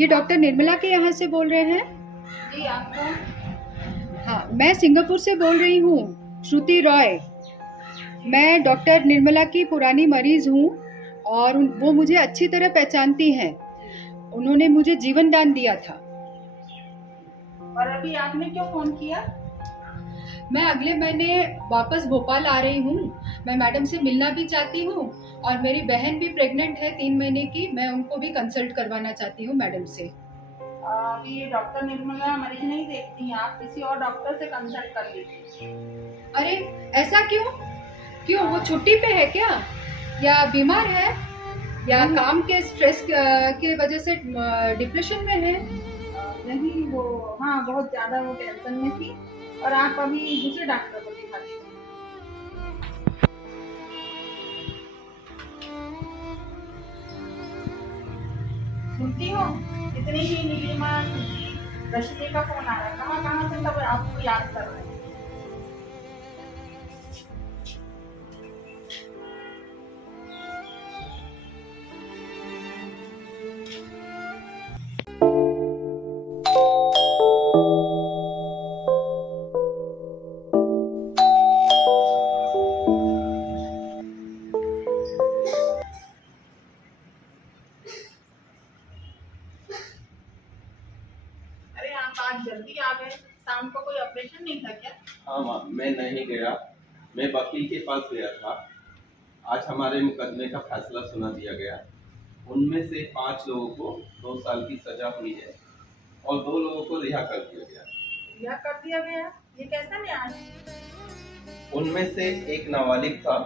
ये डॉक्टर निर्मला के यहाँ से बोल रहे हैं? जी, आप कौन? हाँ, मैं सिंगापुर से बोल रही हूँ, श्रुति रॉय। मैं डॉक्टर निर्मला की पुरानी मरीज हूँ और वो मुझे अच्छी तरह पहचानती हैं। उन्होंने मुझे जीवन दान दिया था। और अभी आपने क्यों फोन किया? मैं अगले महीने वापस भोपाल आ रही हूँ। मैं मैडम से मिलना भी चाहती हूँ और मेरी बहन भी प्रेग्नेंट है 3 महीने की। मैं उनको भी कंसल्ट करवाना चाहती हूँ मैडम से। अभी डॉक्टर निर्मला मरीज नहीं देखती हैं, आप किसी और डॉक्टर से कंसल्ट कर लीजिए। अरे ऐसा क्यों? क्यों, वो छुट्टी पे है क्या, या बीमार है, या काम के स्ट्रेस के वजह से डिप्रेशन में है? नहीं, वो हाँ बहुत ज्यादा वो टेंशन में थी और आप अभी दूसरे डॉक्टर को दिखा दीजिए। सुनती हो? इतनी ही नीलिमा रश्मि का फोन आ रहा है, कहाँ कहाँ से सब आपको याद कर रहे हैं। अरे आप आज जल्दी आ गए, शाम को कोई ऑपरेशन नहीं था क्या? हाँ माँ, मैं नहीं गया। मैं वकील के पास गया था। आज हमारे मुकदमे का फैसला सुना दिया गया। उनमें से 5 लोगों को 2 साल की सजा हुई है और 2 लोगों को रिहा कर दिया गया। यह कर दिया गया? ये कैसा न्याय? उनमें से एक नाबालिग था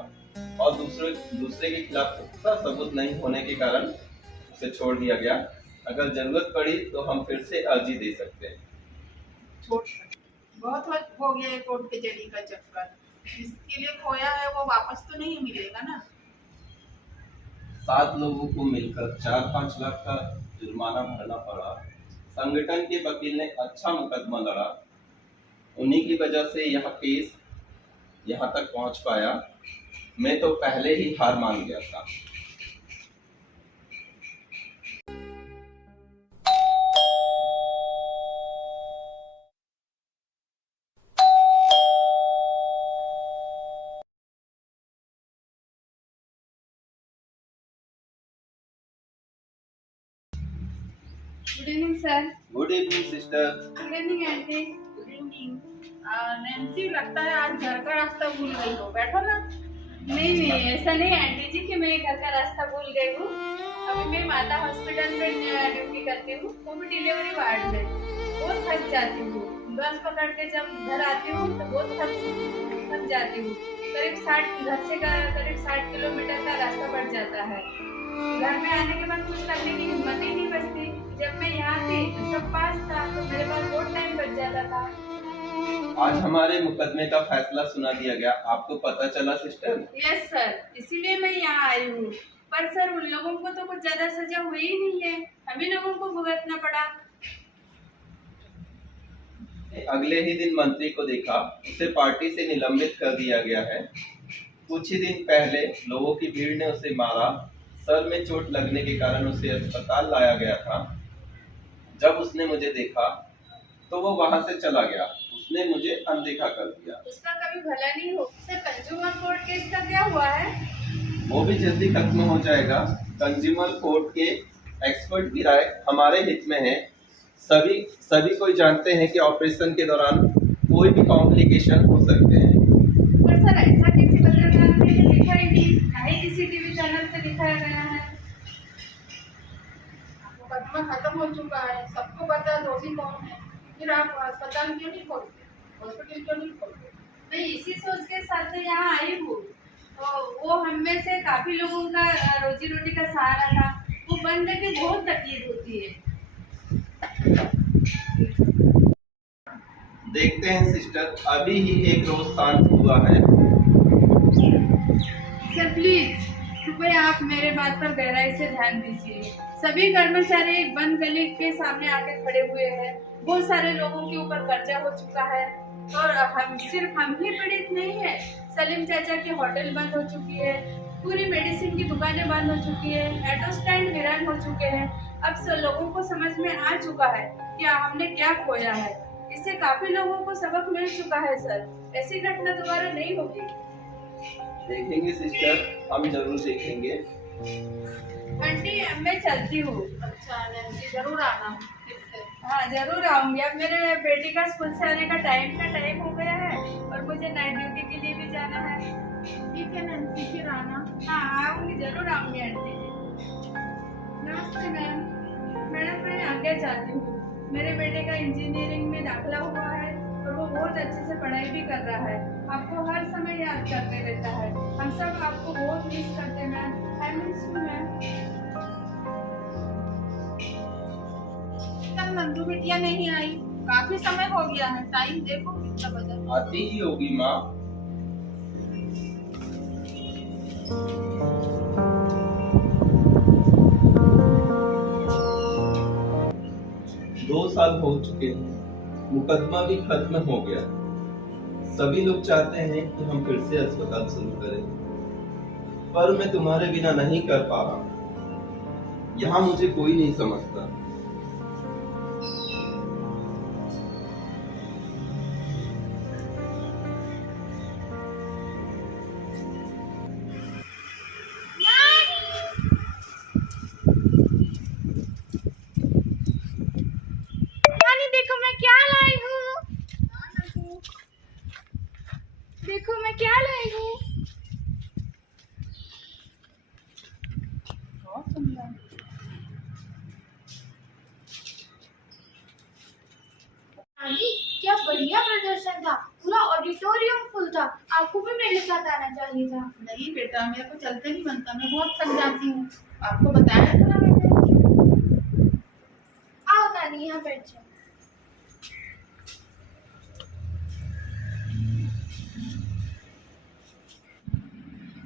और दूसरे के खिलाफ पुख्ता सबूत नहीं होने के कारण उसे छोड़ दिया गया। अगर जरूरत पड़ी तो हम फिर से अर्जी दे सकते हैं। बहुत हो गया है कोर्ट कचहरी का चक्कर। जिसके लिए खोया है वो वापस तो नहीं मिलेगा ना? 7 लोगों को मिलकर 4-5 लाख का जुर्माना भरना पड़ा। संगठन के वकील ने अच्छा मुकदमा लड़ा। उन्हीं की वजह से यह केस यहाँ तक पहुँच पाया। मैं तो पहले ही हार मान गया था। Good evening sir. Good evening sister. Good evening aunty. Good evening. Nancy, लगता है आज घर का रास्ता भूल गई हो, बैठो ना। नहीं, ऐसा नहीं आंटी जी कि मैं घर का रास्ता भूल गई हूँ। अभी मैं माता हॉस्पिटल में ड्यूटी करती हूँ, वो भी डिलीवरी वार्ड में। बहुत थक जाती हूँ। बस पकड़ के जब घर आती हूँ तो बहुत थक जाती हूँ। करीब 60 किलोमीटर का रास्ता पड़ जाता है। घर में आने के बाद कुछ करने की हिम्मत ही नहीं बचती। जब मैं यहाँ थी तो सब पास था, तो मेरे पास बहुत टाइम बच जाता था। आज हमारे मुकदमे का फैसला सुना दिया गया। आपको पता चला सिस्टर? यस सर, इसीलिए मैं यहाँ आई हूँ। पर सर, उन लोगों को तो कुछ ज्यादा सजा हुई ही नहीं है, हमें लोगों को भुगतना पड़ा। अगले ही दिन मंत्री को देखा, उसे पार्टी से निलंबित कर दिया गया है। कुछ ही दिन पहले लोगों की भीड़ ने उसे मारा। सर में चोट लगने के कारण उसे अस्पताल लाया गया था। जब उसने मुझे देखा तो वो वहां से चला गया। उसने मुझे अनदेखा कर दिया। उसका कभी भला नहीं हो। सर, कंज्यूमर कोर्ट केस का क्या हुआ है? वो भी जल्दी खत्म हो जाएगा। कंज्यूमर कोर्ट के एक्सपर्ट की राय हमारे हित में है। सभी कोई जानते हैं कि ऑपरेशन के दौरान कोई भी कॉम्प्लिकेशन हो सकते हैं। पर सर, ऐसा किसी पत्रकार ने लिखा ही नहीं, ना ही किसी टीवी चैनल पे दिखाया गया है। मुकदमा खत्म हो चुका है, सबको पता है दोषी कौन है। फिर आप अस्पताल क्यों नहीं खोलते, हॉस्पिटल क्यों नहीं खोलते? मैं इसी सोच के साथ तो यहाँ आई हूँ। तो वो हम में से काफी लोगों का रोजी रोटी का सहारा था, वो बंद है कि बहुत तकलीफ होती है। देखते हैं सिस्टर, अभी ही एक रोज शांत हुआ है। सर प्लीज, कृपया आप मेरे बात पर गहराई से ध्यान दीजिए। सभी कर्मचारी एक बंद गली के सामने आके खड़े हुए हैं। बहुत सारे लोगों के ऊपर कर्जा हो चुका है और सिर्फ हम ही पीड़ित नहीं है। सलीम चाचा की होटल बंद हो चुकी है, पूरी मेडिसिन की दुकानें बंद हो चुकी है, ऑटो स्टैंड वीरान हो चुके हैं। अब लोगों को समझ में आ चुका है कि हमने क्या खोया है। इससे काफी लोगों को सबक मिल चुका है सर। ऐसी घटना दोबारा नहीं होगी। देखेंगे सिस्टर, हम जरूर देखेंगे। आंटी अब मैं चलती हूँ। अच्छा नैन्सी, जरूर आना फिर से। हाँ जरूर आऊंगी। अब मेरे बेटी का स्कूल से आने का टाइम हो गया है और मुझे नाइट ड्यूटी के लिए भी जाना है। ठीक है नैन्सी, फिर आना। हाँ आऊंगी, जरूर आऊंगी आंटी। नमस्ते मैम। मैडम मैं आगे चाहती हूँ। मेरे बेटे का इंजीनियरिंग में दाखिला हुआ है और वो बहुत अच्छे से पढ़ाई भी कर रहा है। आपको हर समय याद करते रहता है। हम सब आपको बहुत मिस करते हैं ma'am. I miss you ma'am. कल नंदू बिटिया नहीं आई, काफी समय हो गया है। टाइम देखो कितना बजा। आती ही होगी माँ। दो साल हो चुके हैं, मुकदमा भी खत्म हो गया। सभी लोग चाहते हैं कि हम फिर से अस्पताल शुरू करें, पर मैं तुम्हारे बिना नहीं कर पा रहा। यहाँ मुझे कोई नहीं समझता। नानी देखो मैं क्या लाई हूँ। देखो मैं क्या लाई हूँ। बहुत सुंदर। नानी क्या बढ़िया प्रदर्शन था, पूरा ऑडिटोरियम फुल था। आपको भी मेरे साथ आना चाहिए था। नहीं बेटा, मेरे को चलते नहीं बनता, मैं बहुत थक जाती हूँ। आपको बताया था ना मैंने। आओ नानी यहाँ बैठ जाओ।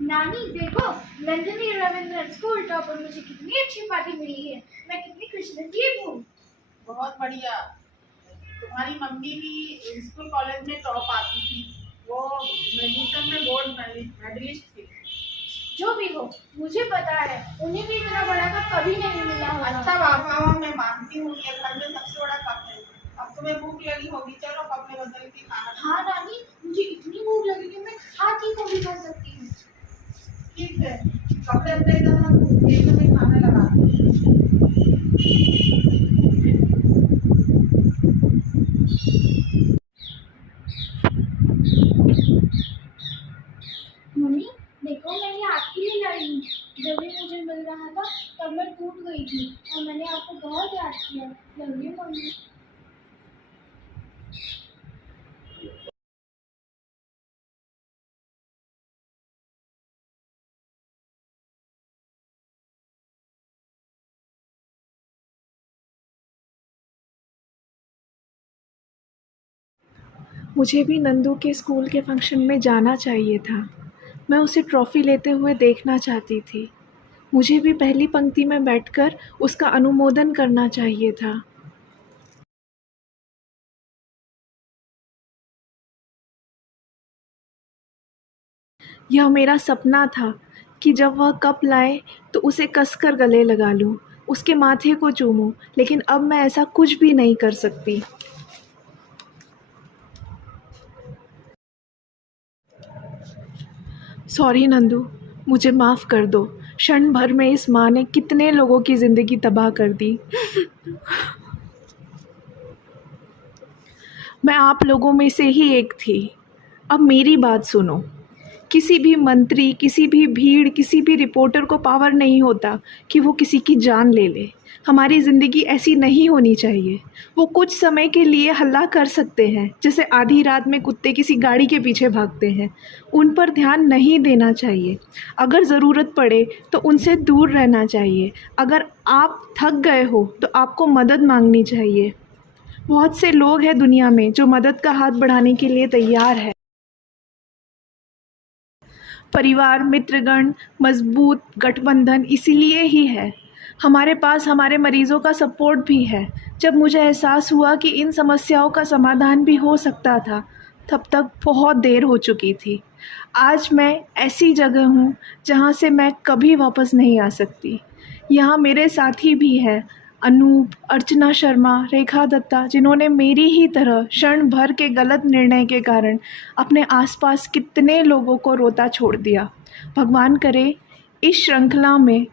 नानी देखो, नंदिनी रविंद्रन स्कूल टॉपर मुझे कितनी अच्छी पार्टी मिली है। मैं कितनी खुशनसीब हूँ। बहुत बढ़िया। तुम्हारी मम्मी भी स्कूल कॉलेज में टॉप आती थी। वो मेडिसिन में गोल्ड मेडलिस्ट थी। जो भी हो, मुझे पता है उन्हें भी इतना बड़ा कप कभी नहीं मिला होगा। अच्छा बाबा, मैं मानती हूँ ये घर में सबसे बड़ा कप है। अब तुम्हें भूख लगी होगी, चलो कपड़े बदल के खाना। हाँ नानी, मुझे इतनी भूख लगी कि मैं हाथी को भी खा सकती हूँ। ठीक है, कपड़े अपने तेल में खाने लगा। मम्मी देखो, मैं ये आपके लिए लाई हूँ। जब ये मुझे मिल रहा था तब मैं टूट गई थी और मैंने आपको बहुत याद किया। Love you mummy. मुझे भी नंदू के स्कूल के फंक्शन में जाना चाहिए था। मैं उसे ट्रॉफ़ी लेते हुए देखना चाहती थी। मुझे भी पहली पंक्ति में बैठकर उसका अनुमोदन करना चाहिए था। यह मेरा सपना था कि जब वह कप लाए तो उसे कसकर गले लगा लूं, उसके माथे को चूमूं, लेकिन अब मैं ऐसा कुछ भी नहीं कर सकती। सॉरी नंदू, मुझे माफ़ कर दो। क्षण भर में इस माँ ने कितने लोगों की ज़िंदगी तबाह कर दी। मैं आप लोगों में से ही एक थी। अब मेरी बात सुनो। किसी भी मंत्री, किसी भी भीड़, किसी भी रिपोर्टर को पावर नहीं होता कि वो किसी की जान ले ले। हमारी ज़िंदगी ऐसी नहीं होनी चाहिए। वो कुछ समय के लिए हल्ला कर सकते हैं, जैसे आधी रात में कुत्ते किसी गाड़ी के पीछे भागते हैं। उन पर ध्यान नहीं देना चाहिए। अगर ज़रूरत पड़े तो उनसे दूर रहना चाहिए। अगर आप थक गए हो तो आपको मदद मांगनी चाहिए। बहुत से लोग हैं दुनिया में जो मदद का हाथ बढ़ाने के लिए तैयार है। परिवार, मित्रगण, मजबूत गठबंधन इसीलिए ही है। हमारे पास हमारे मरीज़ों का सपोर्ट भी है। जब मुझे एहसास हुआ कि इन समस्याओं का समाधान भी हो सकता था, तब तक बहुत देर हो चुकी थी। आज मैं ऐसी जगह हूँ जहाँ से मैं कभी वापस नहीं आ सकती। यहाँ मेरे साथी भी हैं, अनूप, अर्चना शर्मा, रेखा दत्ता, जिन्होंने मेरी ही तरह क्षण भर के गलत निर्णय के कारण अपने आसपास कितने लोगों को रोता छोड़ दिया। भगवान करे इस श्रृंखला में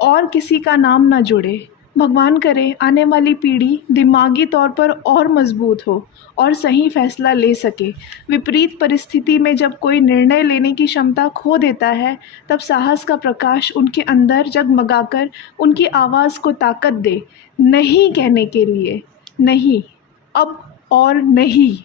और किसी का नाम न जुड़े। भगवान करे आने वाली पीढ़ी दिमागी तौर पर और मजबूत हो और सही फैसला ले सके। विपरीत परिस्थिति में जब कोई निर्णय लेने की क्षमता खो देता है, तब साहस का प्रकाश उनके अंदर जगमगाकर उनकी आवाज़ को ताकत दे, नहीं कहने के लिए, नहीं, अब और नहीं।